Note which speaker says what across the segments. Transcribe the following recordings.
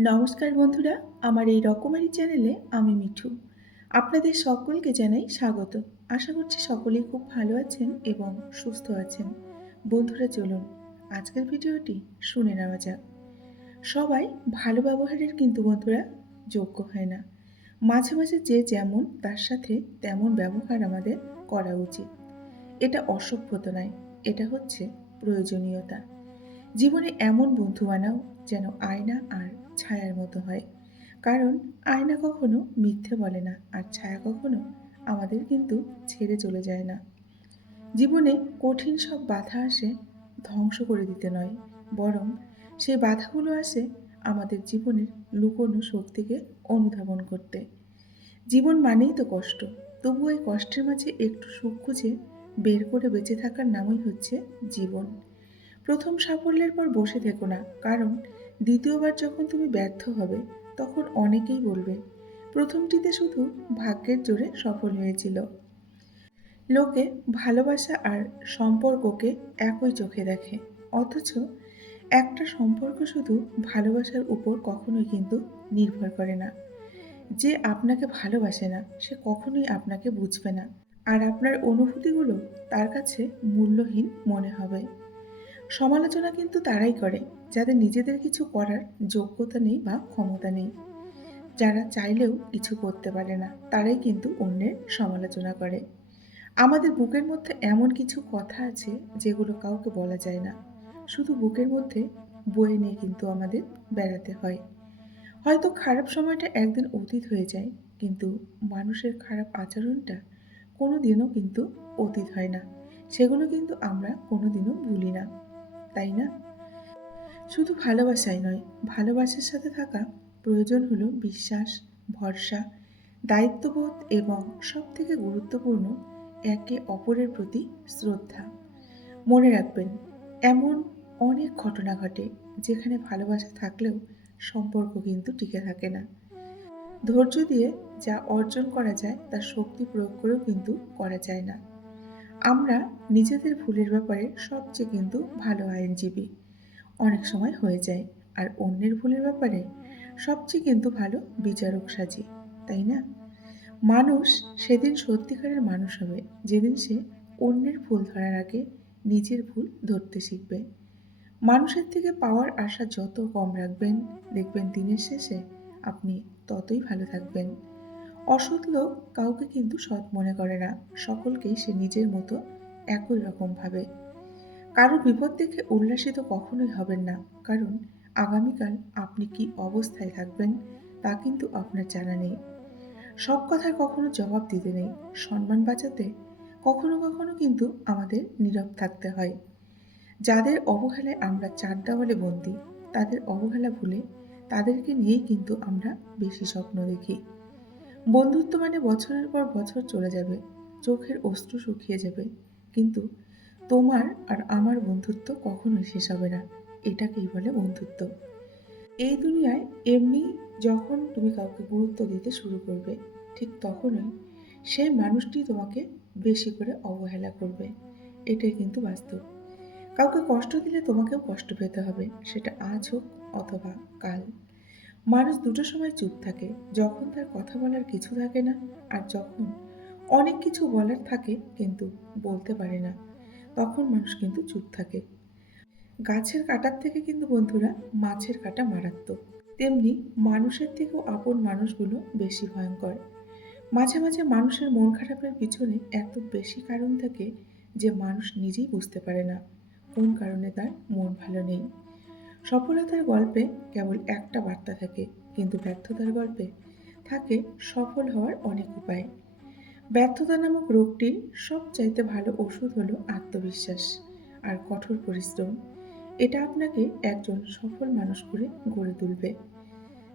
Speaker 1: নমস্কার বন্ধুরা, আমার এই রকমারি চ্যানেলে আমি মিঠু। আপনাদের সকলকে জানাই স্বাগত। আশা করছি সকলেই খুব ভালো আছেন এবং সুস্থ আছেন। বন্ধুরা, চলুন আজকের ভিডিওটি শুনে নেওয়া যাক। সবাই ভালো ব্যবহারের কিন্তু বন্ধুরা যোগ্য হয় না। মাঝে মাঝে যে যেমন, তার সাথে তেমন ব্যবহার আমাদের করা উচিত। এটা অসভ্যতা নয়, এটা হচ্ছে প্রয়োজনীয়তা। জীবনে এমন বন্ধু বানাও যেন আয়না আর ছায়ার মতো হয়। কারণ আয়না কখনো মিথ্যে বলে না আর ছায়া কখনো আমাদের কিন্তু ছেড়ে চলে যায় না। জীবনে কঠিন সব বাধা আসে ধ্বংস করে দিতে নয়, বরং সেই বাধাগুলো আসে আমাদের জীবনের লুকোনো শক্তিকে অনুধাবন করতে। জীবন মানেই তো কষ্ট তবু এই কষ্টের মাঝে একটু সুখ খুঁজে বের করে বেঁচে থাকার নামই হচ্ছে জীবন। প্রথম সাফল্যের পর বসে থেকো না, কারণ দ্বিতীয়বার যখন তুমি ব্যর্থ হবে, তখন অনেকেই বলবে, প্রথমটিতে শুধু ভাগ্যের জোরে সফল হয়েছিল। লোকে ভালোবাসা আর সম্পর্ককে একই চোখে দেখে। অথচ একটা সম্পর্ক শুধু ভালোবাসার উপর কখনোই কিন্তু নির্ভর করে না। যে আপনাকে ভালোবাসে না, সে কখনোই আপনাকে বুঝবে না। আর আপনার অনুভূতিগুলো তার কাছে মূল্যহীন মনে হবে। সমালোচনা কিন্তু তারাই করে, যাদের নিজেদের কিছু করার যোগ্যতা নেই বা ক্ষমতা নেই। যারা চাইলেও কিছু করতে পারে না, তারাই কিন্তু অন্যের সমালোচনা করে। আমাদের বুকের মধ্যে এমন কিছু কথা আছে যেগুলো কাউকে বলা যায় না। শুধু বুকের মধ্যে বয়ে নিয়ে কিন্তু আমাদের বেড়াতে হয়। হয়তো খারাপ সময়টা একদিন অতীত হয়ে যায়, কিন্তু মানুষের খারাপ আচরণটা কোনো দিনও কিন্তু অতীত হয় না। সেগুলো কিন্তু আমরা কোনো দিনও ভুলি না। তাই না? শুধু ভালোবাসাই নয়, ভালোবাসার সাথে থাকা প্রয়োজন হলো বিশ্বাস, ভরসা, দায়িত্ববোধ এবং সবথেকে গুরুত্বপূর্ণ একে অপরের প্রতি শ্রদ্ধা। মনে রাখবেন, এমন অনেক ঘটনা ঘটে যেখানে ভালোবাসা থাকলেও সম্পর্ক কিন্তু টিকে থাকে না। ধৈর্য দিয়ে যা অর্জন করা যায়, তার শক্তি প্রয়োগ করেও কিন্তু করা যায় না। আমরা নিজেদের ভুলের ব্যাপারে সবচেয়ে কিন্তু ভালো আইনজীবী। অনেক সময় হয়ে যায়, আর অন্যের ভুলের ব্যাপারে সবচেয়ে কিন্তু ভালো বিচারক সাজি, তাই না? মানুষ সেদিন সত্যিকারের মানুষ হবে, যেদিন সে অন্যের ভুল ধরার আগে নিজের ভুল ধরতে শিখবে। মানুষের থেকে পাওয়ার আশা যত কম রাখবেন, দেখবেন দিনের শেষে আপনি ততই ভালো থাকবেন। অসৎ লোক কাউকে কিন্তু সৎ মনে করে না। সকলকেই সে নিজের মতো একই রকম ভাবে। কারও বিপদ দেখে উল্লাসিত কখনোই হবেন না। কারণ আগামীকাল আপনি কি অবস্থায় থাকবেন তা কিন্তু আপনার জানা নেই। সব কথার কখনো জবাব দিতে নেই। সম্মান বাঁচাতে কখনো কখনো কিন্তু আমাদের নীরব থাকতে হয়। যাদের অবহেলায় আমরা চার দেওয়ালে বন্দি, তাদের অবহেলা ভুলে তাদেরকে নিয়েই কিন্তু আমরা বেশি স্বপ্ন দেখি। বন্ধুত্ব মানে বছরের পর বছর চলে যাবে, চোখের অস্ত্র শুকিয়ে যাবে। কিন্তু তোমার আর আমার বন্ধুত্ব কখনোই শেষ হবে না, এটাকেই বলে বন্ধুত্ব। এই দুনিয়ায় এমনি যখন তুমি কাউকে গুরুত্ব দিতে শুরু করবে, ঠিক তখনই সেই মানুষটি তোমাকে বেশি করে অবহেলা করবে। এটাই কিন্তু বাস্তব। কাউকে কষ্ট দিলে তোমাকেও কষ্ট পেতে হবে, সেটা আজ হোক অথবা কাল। মানুষ দুটো সময় চুপ থাকে, যখন তার কথা বলার কিছু থাকে না আর যখন অনেক কিছু বলার থাকে কিন্তু বলতে পারে না, তখন মানুষ কিন্তু চুপ থাকে। গাছের কাটার থেকে কিন্তু বন্ধুরা মাছের কাটা মারাত্মক। তেমনি মানুষের থেকেও আপন মানুষগুলো বেশি ভয়ঙ্কর। মাঝে মাঝে মানুষের মন খারাপের পিছনে এত বেশি কারণ থাকে যে মানুষ নিজেই বুঝতে পারে না, কোন কারণে তার মন ভালো নেই। সফলতার গল্পে কেবল একটা বার্তা থাকে, কিন্তু ব্যর্থতার গল্পে থাকে সফল হওয়ার অনেক উপায়। ব্যর্থতা নামক রোগটির সবচাইতে ভালো ওষুধ হলো আত্মবিশ্বাস আর কঠোর পরিশ্রম। এটা আপনাকে একজন সফল মানুষ করে গড়ে তুলবে।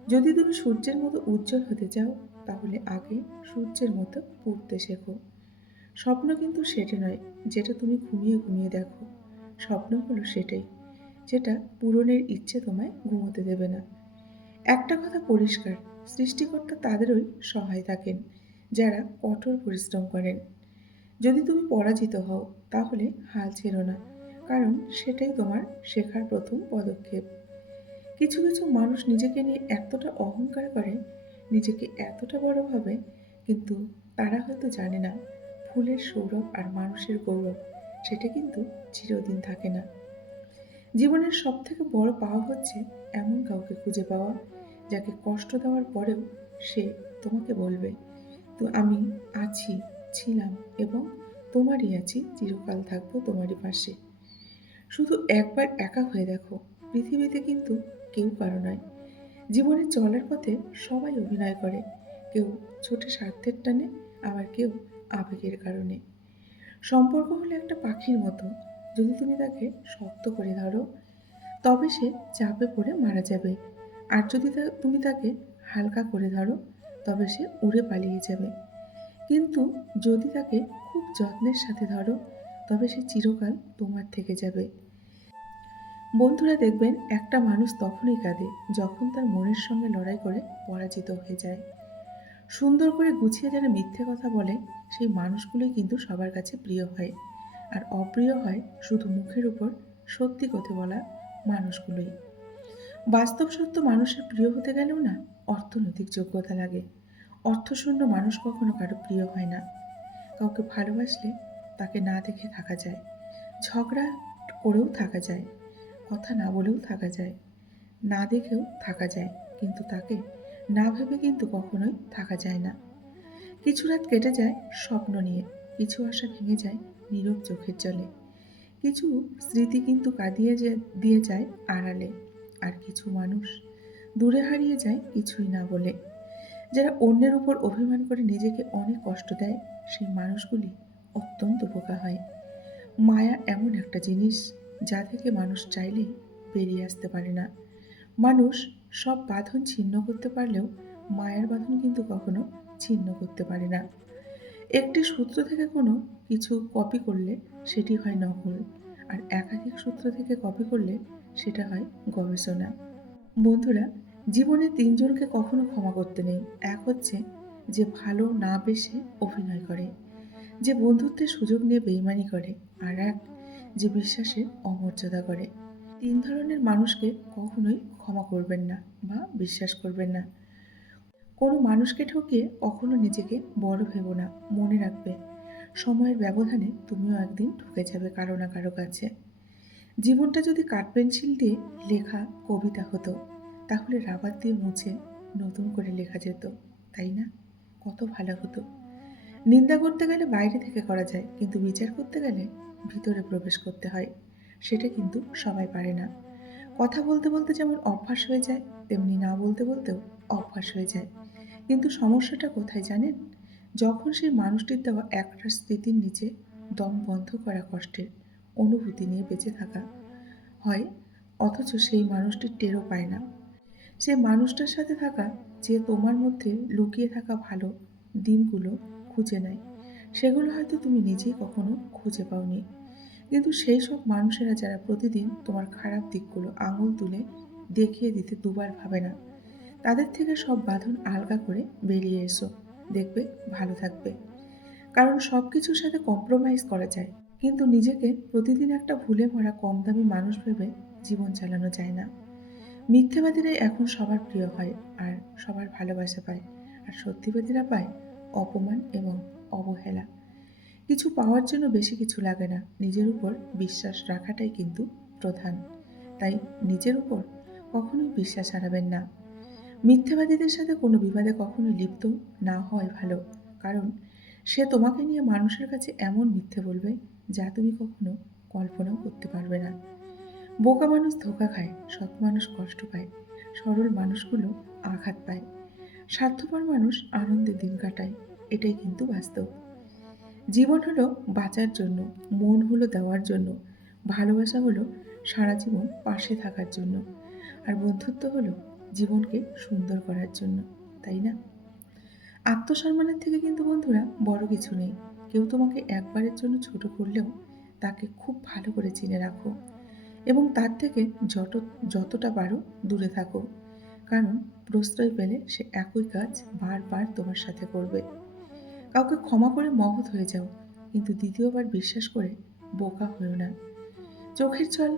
Speaker 1: যদি তুমি সূর্যের মতো উজ্জ্বল হতে চাও, তাহলে আগে সূর্যের মতো পড়তে শেখো। স্বপ্ন কিন্তু সেটা নয়, যেটা তুমি ঘুমিয়ে ঘুমিয়ে দেখো। স্বপ্ন হলো সেটাই। যেটা পূরণের ইচ্ছে তোমায় ঘুমোতে দেবে না। একটা কথা পরিষ্কার, সৃষ্টিকর্তা তাদেরই সহায় থাকেন, যারা কঠোর পরিশ্রম করেন। যদি তুমি পরাজিত হও, তাহলে হাল ছেড়ো না, কারণ সেটাই তোমার শেখার প্রথম পদক্ষেপ। কিছু কিছু মানুষ নিজেকে নিয়ে এতটা অহংকার করে, নিজেকে এতটা বড় ভাবে, কিন্তু তারা হয়তো জানে না ফুলের সৌরভ আর মানুষের গৌরব, সেটা কিন্তু চিরদিন থাকে না। জীবনের সব থেকে বড় পাওয়া হচ্ছে এমন কাউকে খুঁজে পাওয়া, যাকে কষ্ট দেওয়ার পরেও সে তোমাকে বলবে, তো আমি আছি, ছিলাম এবং তোমারই আছি, চিরকাল থাকব তোমারই পাশে। শুধু একবার একা হয়ে দেখো, পৃথিবীতে কিন্তু কেউ কারও নয়। জীবনে চলার পথে সবাই অভিনয় করে, কেউ ছোট স্বার্থের টানে, আবার কেউ আবেগের কারণে। সম্পর্ক হলো একটা পাখির মতো যদি তুমি তাকে শক্ত করে ধরো, তবে সে চাপে পড়ে মারা যাবে। আর যদি তুমি তাকে হালকা করে ধরো, তবে সে উড়ে পালিয়ে যাবে। কিন্তু যদি তাকে খুব যত্নের সাথে ধরো, তবে সে চিরকাল তোমার থেকে যাবে। বন্ধুরা দেখবেন, একটা মানুষ তখনই কাঁদে যখন তার মনের সঙ্গে লড়াই করে পরাজিত হয়ে যায়। সুন্দর করে গুছিয়ে যারা মিথ্যে কথা বলে, সেই মানুষগুলোই কিন্তু সবার কাছে প্রিয় হয়। আর অপ্রিয় হয় শুধু মুখের উপর, সত্যি কথা বলা মানুষগুলোই। বাস্তব সত্য মানুষের প্রিয় হতে গেলেও না, অর্থনৈতিক যোগ্যতা লাগে। অর্থশূন্য মানুষ কখনো কারও প্রিয় হয় না। কাউকে ভালোবাসলে তাকে না দেখে থাকা যায়। ঝগড়া করেও থাকা যায়, কথা না বলেও থাকা যায়। না দেখেও থাকা যায়, কিন্তু তাকে না ভেবে কিন্তু কখনোই থাকা যায় না। কিছু রাত কেটে যায় স্বপ্ন নিয়ে, কিছু আশা ভেঙে যায় নীরব চোখের জলে কিছু স্মৃতি কিন্তু কাঁদিয়ে যে- দিয়ে যায় আড়ালে। আর কিছু মানুষ দূরে হারিয়ে যায় কিছুই না বলে। যারা অন্যের উপর অভিমান করে নিজেকে অনেক কষ্ট দেয়, সেই মানুষগুলি অত্যন্ত বোকা হয়। মায়া এমন একটা জিনিস যা থেকে মানুষ চাইলেই বেরিয়ে আসতে পারে না। মানুষ সব বাঁধন ছিন্ন করতে পারলেও মায়ের বাঁধন কিন্তু কখনো ছিন্ন করতে পারে না। একটি সূত্র থেকে কোনো কিছু কপি করলে সেটি হয় নকল। আর একাধিক সূত্র থেকে কপি করলে সেটা হয় গবেষণা। বন্ধুরা, জীবনে তিনজনকে কখনো ক্ষমা করতে নেই। এক হচ্ছে যে ভালো না বেশে অভিনয় করে, যে বন্ধুত্বের সুযোগ নিয়ে বেইমানি করে, আর এক যে বিশ্বাসের অমর্যাদা করে। তিন ধরনের মানুষকে কখনোই ক্ষমা করবেন না বা বিশ্বাস করবেন না। কোনো মানুষকে ঠকিয়ে কখনো নিজেকে বড় ভেবো না, মনে রাখবে। সময়ের ব্যবধানে তুমিও একদিন ঠকে যাবে কারও না কারও কাছে। জীবনটা যদি কাঠ পেন্সিল দিয়ে লেখা কবিতা হতো, তাহলে রাবার দিয়ে মুছে নতুন করে লেখা যেত, তাই না? কত ভালো হতো। নিন্দা করতে গেলে বাইরে থেকে করা যায়, কিন্তু বিচার করতে গেলে ভিতরে প্রবেশ করতে হয়। সেটা কিন্তু সবাই পারে না। কথা বলতে বলতে যেমন অভ্যাস হয়ে যায়, তেমনি না বলতে বলতেও অভ্যাস হয়ে যায়। কিন্তু সমস্যাটা কোথায় জানেন? যখন সেই মানুষটির দেওয়া একটা স্মৃতির নিচে দম বন্ধ করা কষ্টের অনুভূতি নিয়ে বেঁচে থাকা হয়, অথচ সেই মানুষটি টেরও পায় না। সে মানুষটার সাথে থাকা, যে তোমার মধ্যে লুকিয়ে থাকা ভালো দিনগুলো খুঁজে নেয়, সেগুলো হয়তো তুমি নিজেই কখনো খুঁজে পাওনি। কিন্তু সেই সব মানুষেরা যারা প্রতিদিন তোমার খারাপ দিকগুলো আঙুল তুলে দেখিয়ে দিতে দুবার ভাবে না তাদের থেকে সব বাঁধন আলগা করে বেরিয়ে এসো। দেখবে ভালো থাকবে। কারণ সব কিছুর সাথে কম্প্রোমাইজ করা যায়। কিন্তু নিজেকে প্রতিদিন একটা ভুলে ভরা কম দামি মানুষ ভেবে জীবন চালানো যায় না। মিথ্যেবাদীরাই এখন সবার প্রিয় হয় আর সবার ভালোবাসা পায়। আর সত্যিবাদীরা পায় অপমান এবং অবহেলা। কিছু পাওয়ার জন্য বেশি কিছু লাগে না। নিজের উপর বিশ্বাস রাখাটাই কিন্তু প্রধান। তাই নিজের উপর কখনোই বিশ্বাস হারাবেন না। মিথ্যেবাদীদের সাথে কোনো বিবাদে কখনো লিপ্ত না হয় ভালো। কারণ সে তোমাকে নিয়ে মানুষের কাছে এমন মিথ্যে বলবে যা তুমি কখনো কল্পনাও করতে পারবে না। বোকা মানুষ ধোকা খায়, সৎ মানুষ কষ্ট পায়, সরল মানুষগুলো আঘাত পায়। স্বার্থপর মানুষ আনন্দে দিন কাটায়, এটাই কিন্তু বাস্তব। জীবন হলো বাঁচার জন্য, মন হলো দেওয়ার জন্য, ভালোবাসা হলো সারা জীবন পাশে থাকার জন্য। আর বন্ধুত্ব হলো জীবনকে সুন্দর করার জন্য, তাই না? আত্মসম্মানের থেকে কিন্তু বন্ধুরা বড় কিছু নেই। কেউ তোমাকে একবারের জন্য ছোট করলেও তাকে খুব ভালো করে চিনে রাখো এবং তার থেকে যত, যতটা পারো দূরে থাকো। কারণ প্রশ্রয় পেলে সে একই কাজ বারবার তোমার সাথে করবে। কাউকে ক্ষমা করে মহৎ হয়ে যাও, কিন্তু দ্বিতীয়বার বিশ্বাস করে বোকা হয়েও না। চোখের জল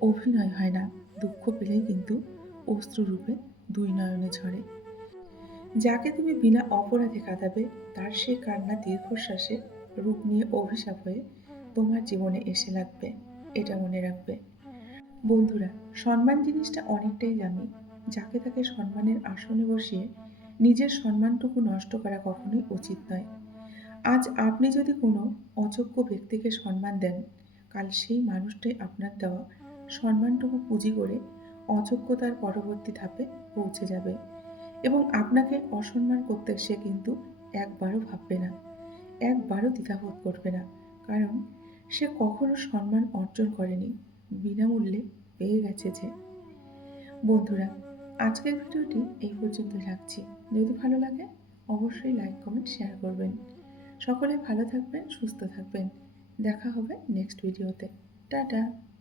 Speaker 1: অভিনয় হয় না, দুঃখ পেলেই কিন্তু অশ্রুরূপে দুই নয়নে ঝরে। যাকে তুমি বিনা অপরাধে কাঁদাবে, তার সেই কান্না দীর্ঘশ্বাসে রূপ নিয়ে অভিশাপ হয়ে তোমার জীবনে এসে লাগবে, এটা মনে রাখবে। বন্ধুরা, সম্মান জিনিসটা অনেকটাই দামি। যাকে তাকে সম্মানের আসনে বসিয়ে নিজের সম্মানটুকু নষ্ট করা কখনোই উচিত নয়। আজ আপনি যদি কোনো অযোগ্য ব্যক্তিকে সম্মান দেন, কাল সেই মানুষটাই আপনার দেওয়া সম্মানটুকু পুঁজি করে অযোগ্যতার পরবর্তী ধাপে পৌঁছে যাবে এবং আপনাকে অসম্মান করতে সে কিন্তু একবারও ভাববে না, একবারও দ্বিধাবোধ করবে না। কারণ সে কখনো সম্মান অর্জন করেনি, বিনামূল্যে পেয়ে গেছে যে। বন্ধুরা, আজকের ভিডিওটি এই পর্যন্ত রাখছি। যদি ভালো লাগে, অবশ্যই লাইক কমেন্ট শেয়ার করবেন। সকলে ভালো থাকবেন, সুস্থ থাকবেন। দেখা হবে নেক্সট ভিডিওতে টাটা!